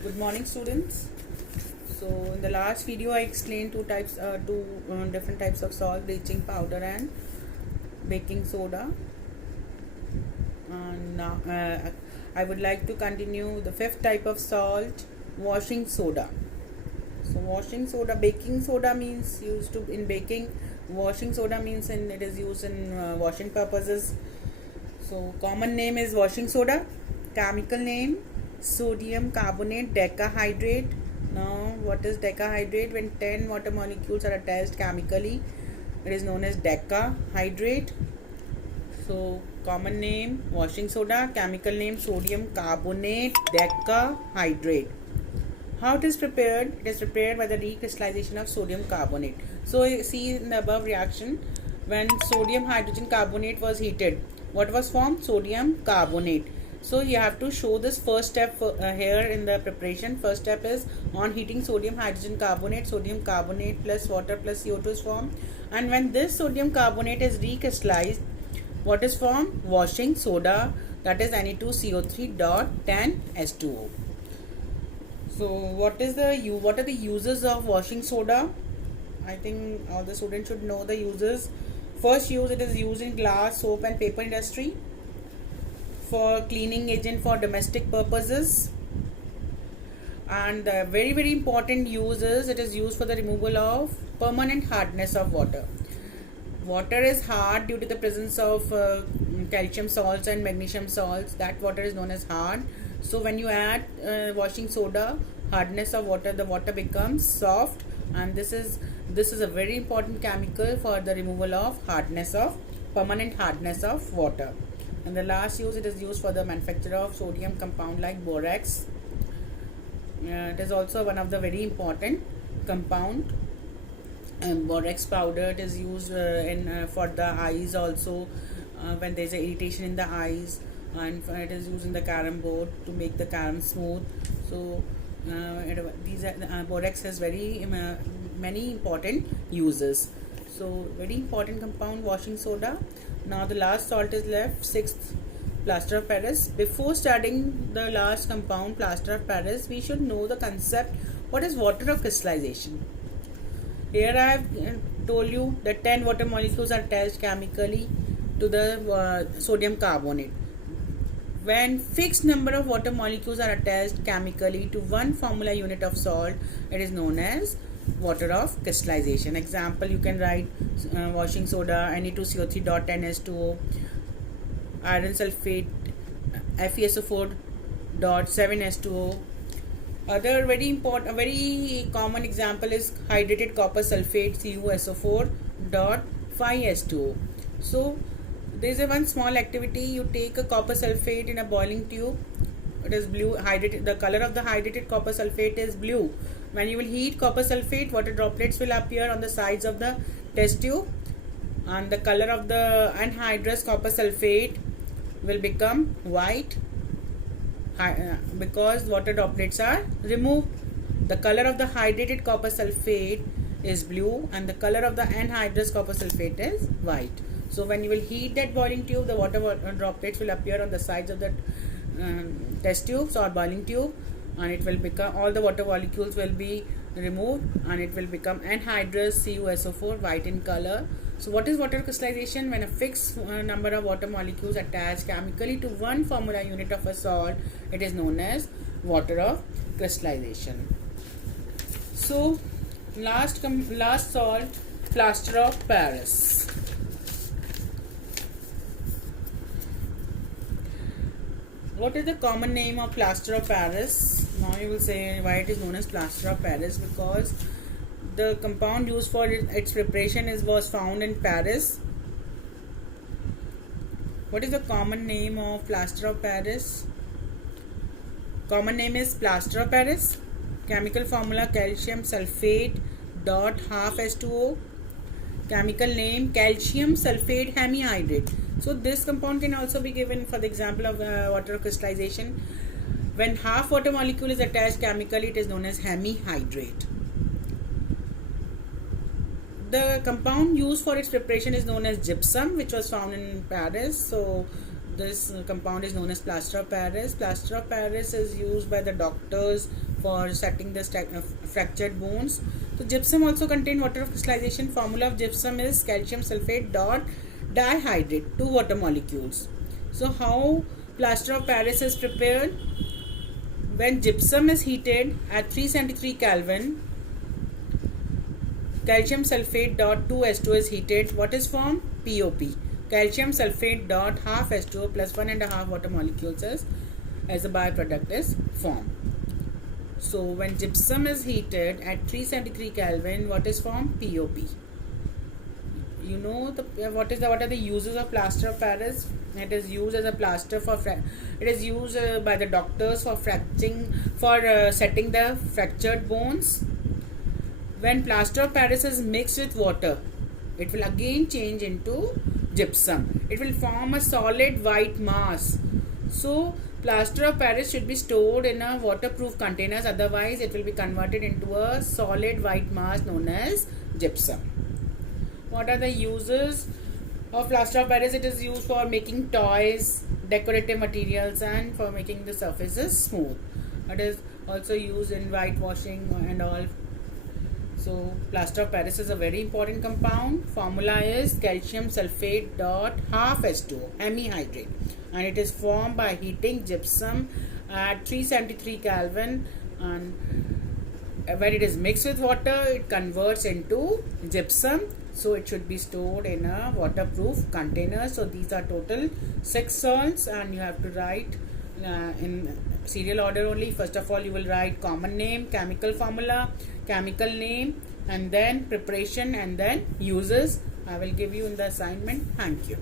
Good morning, students. So in the last video I explained two different types of salt: bleaching powder and baking soda. And now I would like to continue the fifth type of salt, washing soda. So washing soda, baking soda means used to in baking. Washing soda means it is used in washing purposes. So common name is washing soda. Chemical name sodium carbonate decahydrate. Now what is decahydrate? When 10 water molecules are attached chemically, it is known as decahydrate. So common name washing soda, chemical name sodium carbonate decahydrate. How it is prepared? It is prepared by the recrystallization of sodium carbonate. So you see in the above reaction, when sodium hydrogen carbonate was heated, what was formed? Sodium carbonate. So you have to show this first step here in the preparation. First step is on heating sodium hydrogen carbonate plus water plus CO2 is formed. And when this sodium carbonate is recrystallized, what is formed? Washing soda, that is Na2CO3 dot 10 H2O. So what are the uses of washing soda? I think all the students should know the uses. First use, it is used in glass, soap and paper industry, for cleaning agent for domestic purposes, and the very important use is it is used for the removal of permanent hardness of water. Water is hard due to the presence of calcium salts and magnesium salts. That water is known as hard. So when you add washing soda, hardness of water, the water becomes soft, and this is a very important chemical for the removal of permanent hardness of water. And the last use, it is used for the manufacture of sodium compound like borax. It is also one of the very important compound. Borax powder, it is used for the eyes also, when there is a irritation in the eyes, and it is used in the carom board to make the carom smooth. So borax has many important uses. So very important compound, washing soda. Now the last salt is left, sixth, plaster of Paris. Before studying the last compound, plaster of Paris, we should know the concept. What is water of crystallization? Here I have told you that 10 water molecules are attached chemically to the sodium carbonate. When fixed number of water molecules are attached chemically to one formula unit of salt, it is known as water of crystallization. Example, you can write washing soda, Na2CO3 dot 10 H2O, iron sulfate, FeSO4 dot 7 H2O. Other very common example is hydrated copper sulfate, CuSO4 dot 5 H2O. So there is a one small activity. You take a copper sulfate in a boiling tube. It is blue. The color of the hydrated copper sulfate is blue. When you will heat copper sulfate, water droplets will appear on the sides of the test tube, and the color of the anhydrous copper sulfate will become white because water droplets are removed. The color of the hydrated copper sulfate is blue, and the color of the anhydrous copper sulfate is white. So when you will heat that boiling tube, the water droplets will appear on the sides of the test tubes or boiling tube, and it will become, all the water molecules will be removed, and it will become anhydrous CuSO4, white in color. So what is water crystallization? When a fixed number of water molecules attach chemically to one formula unit of a salt, it is known as water of crystallization. So last salt, plaster of Paris. What is the common name of plaster of Paris? Now you will say why it is known as plaster of Paris, because the compound used for its preparation was found in Paris. What is the common name of plaster of Paris? Common name is plaster of Paris. Chemical formula calcium sulfate dot half H2O. Chemical name calcium sulfate hemihydrate. So this compound can also be given for the example of water crystallization. When half water molecule is attached chemically, it is known as hemihydrate. The compound used for its preparation is known as gypsum, which was found in Paris. So this compound is known as plaster of Paris. Plaster of Paris is used by the doctors for setting the fractured bones. So gypsum also contain water crystallization. Formula of gypsum is calcium sulfate dot dihydrate, 2 water molecules. So how plaster of Paris is prepared? When gypsum is heated at 373 Kelvin, calcium sulfate dot 2H2 is heated. What is formed? POP. Calcium sulfate dot half H2O plus 1.5 water molecules as a byproduct is formed. So when gypsum is heated at 373 Kelvin, what is formed? POP. You know what are the uses of plaster of Paris? It is used as a plaster for it is used by the doctors for setting the fractured bones. When plaster of Paris is mixed with water, it will again change into gypsum. It will form a solid white mass. So plaster of Paris should be stored in a waterproof containers, otherwise it will be converted into a solid white mass known as gypsum. What are the uses of plaster of Paris? It is used for making toys, decorative materials, and for making the surfaces smooth. It is also used in whitewashing and all. So plaster of Paris is a very important compound. Formula is calcium sulfate dot half H2O, hemihydrate, and it is formed by heating gypsum at 373 Kelvin, and when it is mixed with water, it converts into gypsum. So it should be stored in a waterproof container. So these are total 6 salts, and you have to write in serial order only. First of all, you will write common name, chemical formula, chemical name, and then preparation, and then uses. I will give you in the assignment. Thank you.